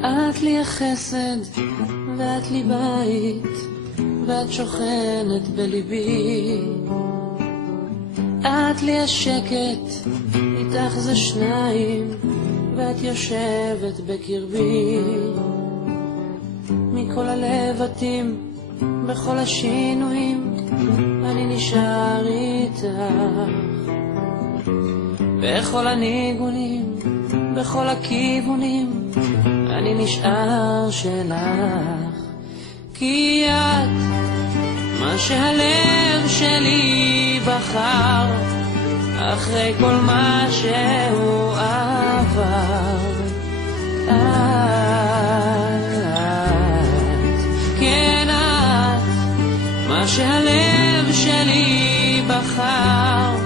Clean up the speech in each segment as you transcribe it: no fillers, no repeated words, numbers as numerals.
את לי החסד ואת לי בית, ואת שוכנת בליבי. את לי השקט, איתך זה שניים, ואת יושבת בקרבי. מכל הלבטים, בכל השינויים, אני נשאר איתך. בכל הניגונים, בכל הכיוונים, אני נשאר שלך. כי את מה שהלב שלי בחר, אחרי כל מה שהוא עבר. את, כן את, מה שהלב שלי בחר,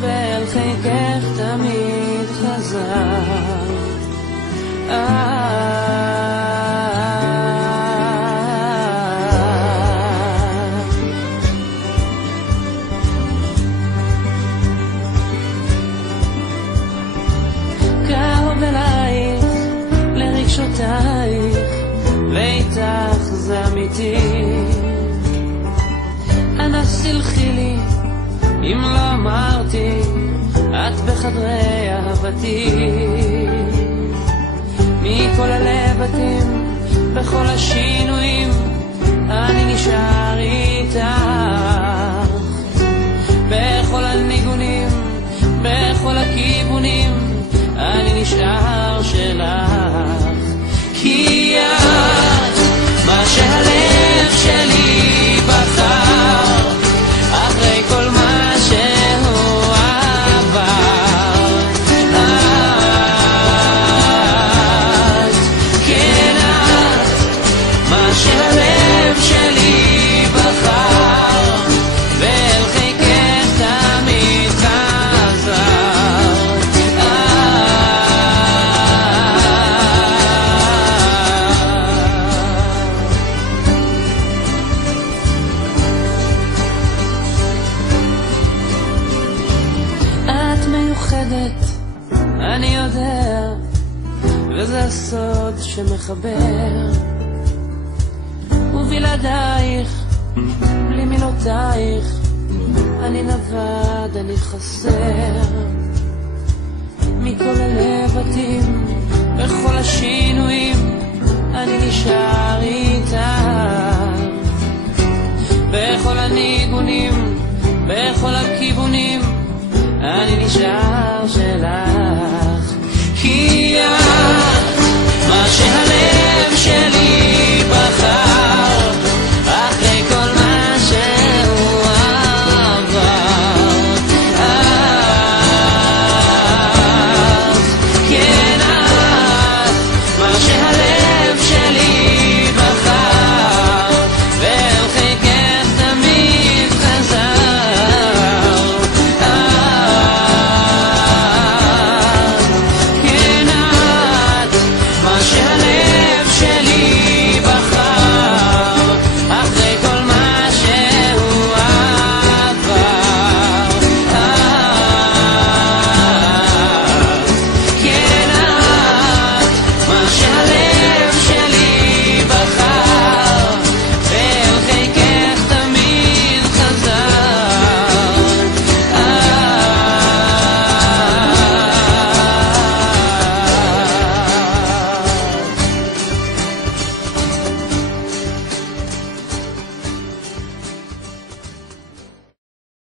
ואל חיקך תמיד חזר. קרוב אלייך, לרגשותייך, ואיתך זה אמיתי. אנא סלחי לי אם לא אמרתי, את בחדרי אהבתי. מכל הלבטים, בכל השינויים, אני נשאר איתך. בכל הניגונים, בכל הכיוונים, אני נשאר שלך. כי את מה שהלב שלי בחר, אחרי כל מה שהוא עבר. את, כן את, מה שהלב שלי בחר, ואל חיקך תמיד חזר. אני יודע, וזה הסוד שמחבר. ובלעדייך, בלי מילותייך, אני נבד, אני חסר. מכל הלבטים,